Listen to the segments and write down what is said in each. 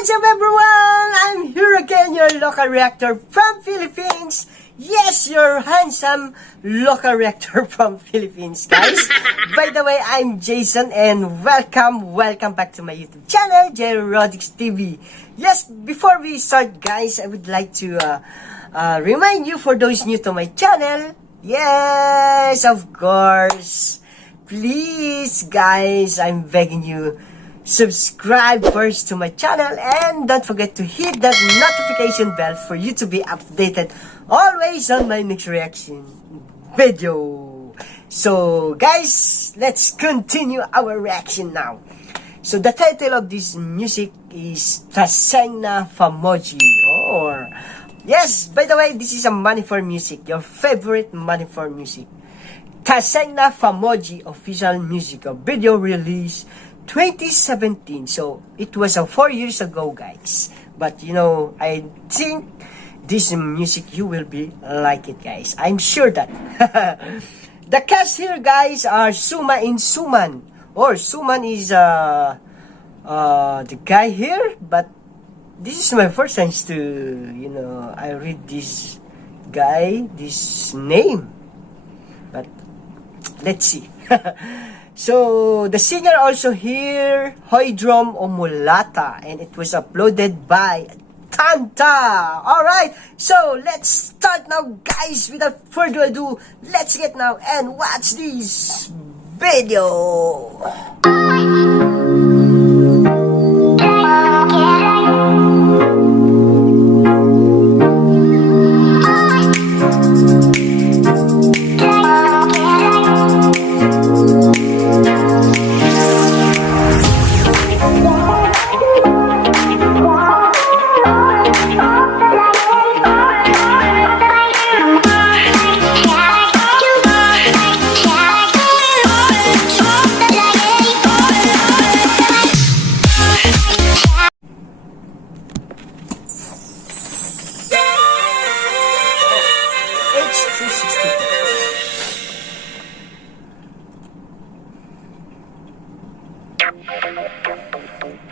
What's up everyone? I'm here again, your local reactor from Philippines. Yes, your handsome local reactor from Philippines, guys. By the way, I'm Jayson and welcome back to my YouTube channel, Jayrodix TV. Yes, before we start, guys, I would like to remind you, for those new to my channel, yes, of course, please, guys, I'm begging you, subscribe first to my channel and don't forget to hit that notification bell for you to be updated always on my next reaction video. So guys, let's continue our reaction now. So the title of this music is Tasengna Pamujei, or yes, by the way, this is a Manipur music, your favorite Manipur music. Tasengna Pamujei official music video release 2017. So it was 4 years ago, guys. But you know, I think this music you will be like it, guys. I'm sure that. The cast here, guys, are Suma in Suman. Or Suman is the guy here, but this is my first time to, you know, I read this guy, this name. But let's see. So, the singer also here, Hoydrom Omulata, and it was uploaded by Tantha. Alright, so let's start now, guys. Without further ado, let's get now and watch this video.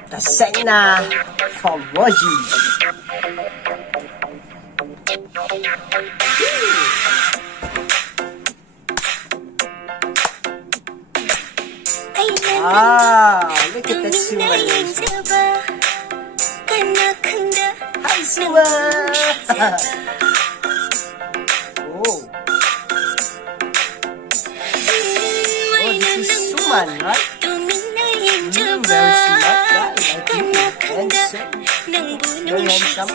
Tasengna Pamujei. Look at that Suma. Hi, Suma. Oh, this is Suman, right? Very smart guy, like you, handsome, very handsome.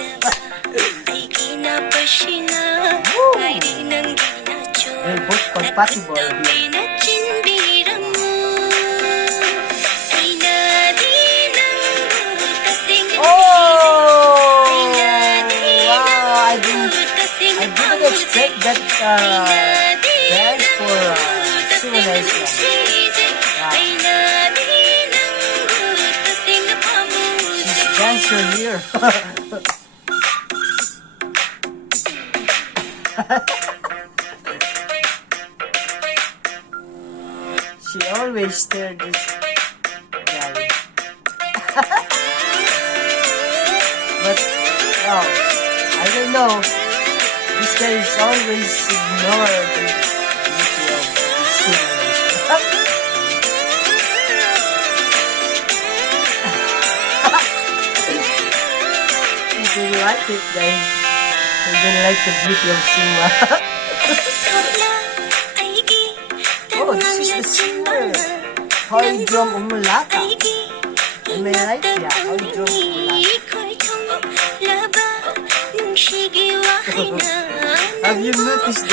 They're both compatible here. Oh, wow, I didn't expect that dance for Maneclang. Dancer here. She always stared this guy. But wow, I don't know. This guy is always ignore the beauty of the singer. They like it, guys. They don't like the beauty of Suma. Oh, this is the singer, Hoydrom Omulata. Am I right? Yeah, Hoydrom Omulata. Have you noticed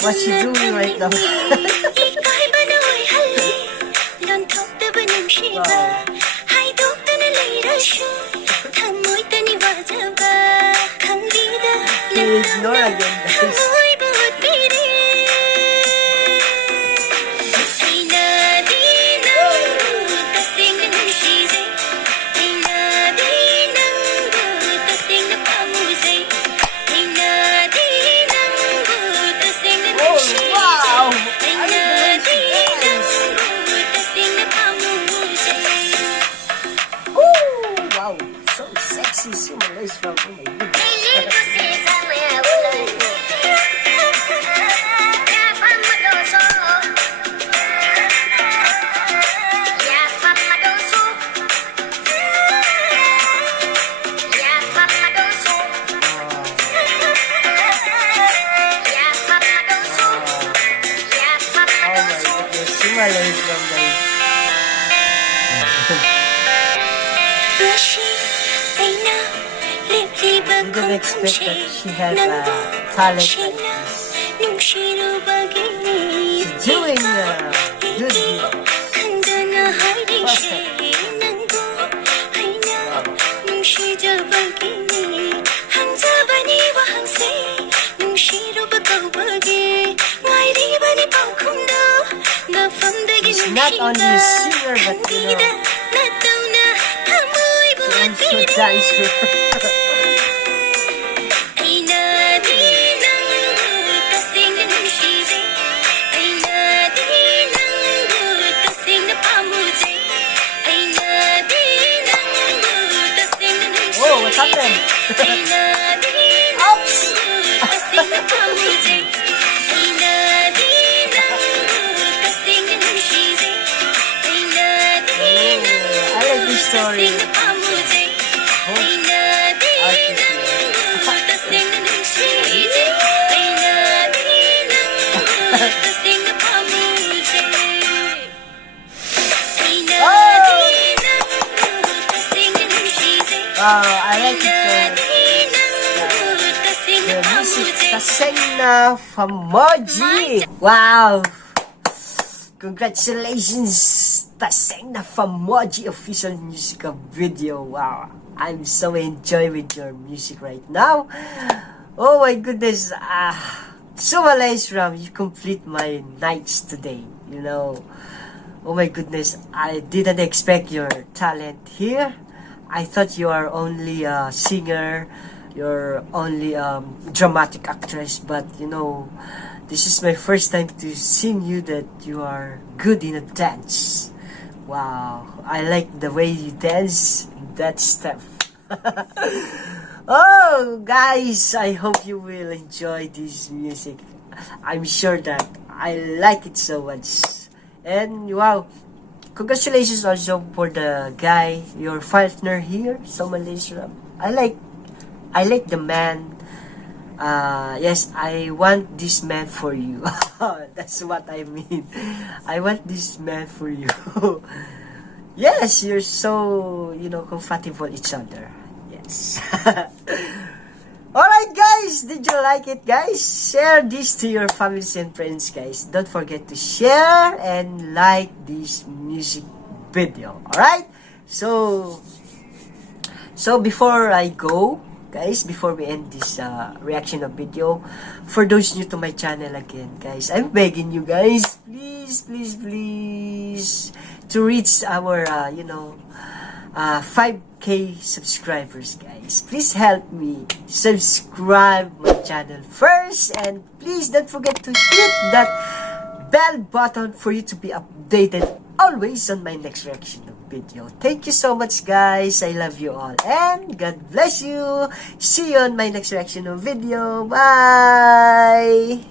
what she's doing right now? Wow. Ignore again, guys. Oh, wow! my goodness. Sumalay from guys. I didn't expect that she has a talent like this. She's doing good here. Awesome. She's not only a singer, but you know, she's also a dancer. Whoa, what's happening? Oops! I like this story. I like it. The music, Tasengna Pamujei. Wow! Congratulations, Tasengna Pamujei official music video. Wow! I'm so enjoying with your music right now. Oh my goodness! So nice, Ram. You complete my nights today. You know. Oh my goodness! I didn't expect your talent here. I thought you are only a singer, you're only a dramatic actress, but you know, this is my first time to sing you that you are good in a dance. Wow, I like the way you dance, that step. Oh, guys, I hope you will enjoy this music. I'm sure that I like it so much. And wow, congratulations also for the guy, your partner here, so Malaysia. I like the man. Yes, I want this man for you. That's what I mean. I want this man for you. Yes, you're so, you know, compatible each other. Yes. Alright guys, did you like it guys? Share this to your families and friends guys. Don't forget to share and like this music video. Alright? So before I go, guys, before we end this reaction of video, for those new to my channel again guys, I'm begging you guys, please, to reach our, 5K subscribers guys. Please help me subscribe my channel first, and please don't forget to hit that bell button for you to be updated always on my next reaction of video. Thank you so much guys. I love you all and God bless you. See you on my next reaction of video. Bye.